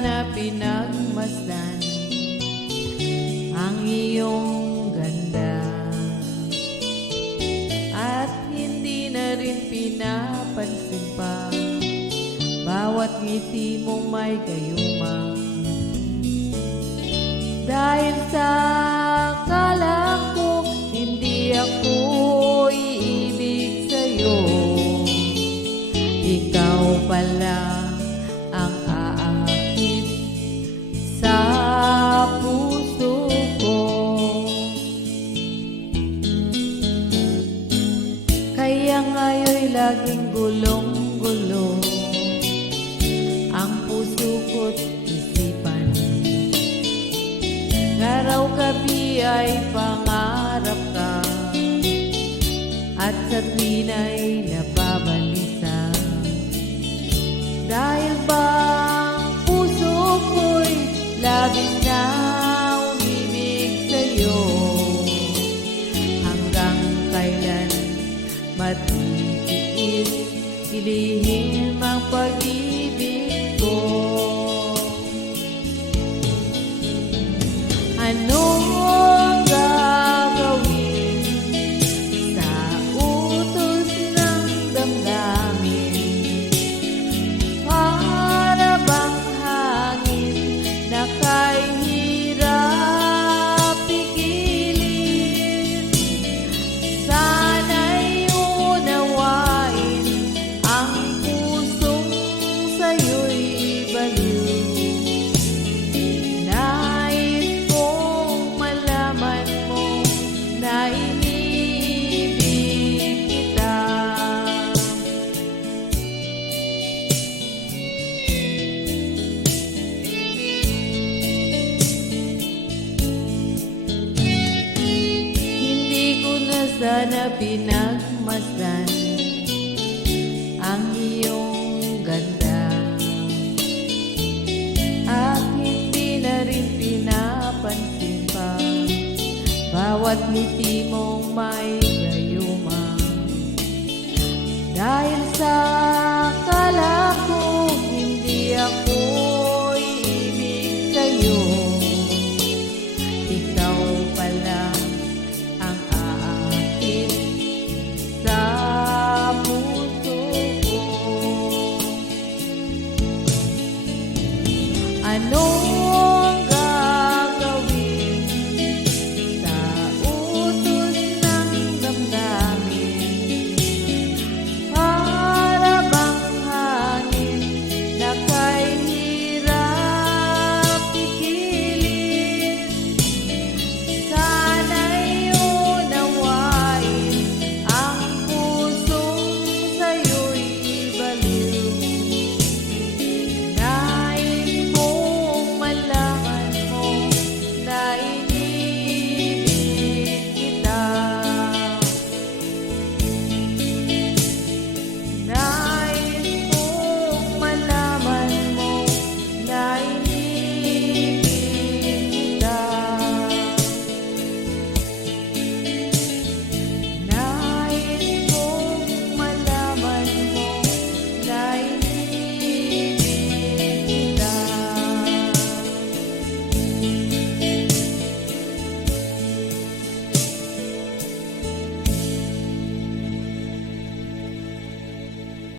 sana pinagmasdan ang iyong ganda, at hindi na rin pinapansin pa bawat ngiti mong may gayuma. Dahil sa akala ko hindi ako iibig sa'yo, ikaw pala ang aakit sa puso ko. Kaya ngayon'y laging gulong-gulo ang puso ko't isipan. Araw-gabi ay pangarap ka, at sa tuwina'y nababalisa. Dahil bang puso ko'y labis na umibig sa'yo, hanggang kailan matitiis ilihim ang pag-ibig ko. Anong gagawin sa utos ng damdamin? Para bang hangin na kahirap pigilin? Sana'y unawain ang pusong sa'yo'y baliw. Sana pinagmasdan ang iyong ganda, at hindi na rin pinapansin pa bawat ngiti mong may gayuma. Dahil sa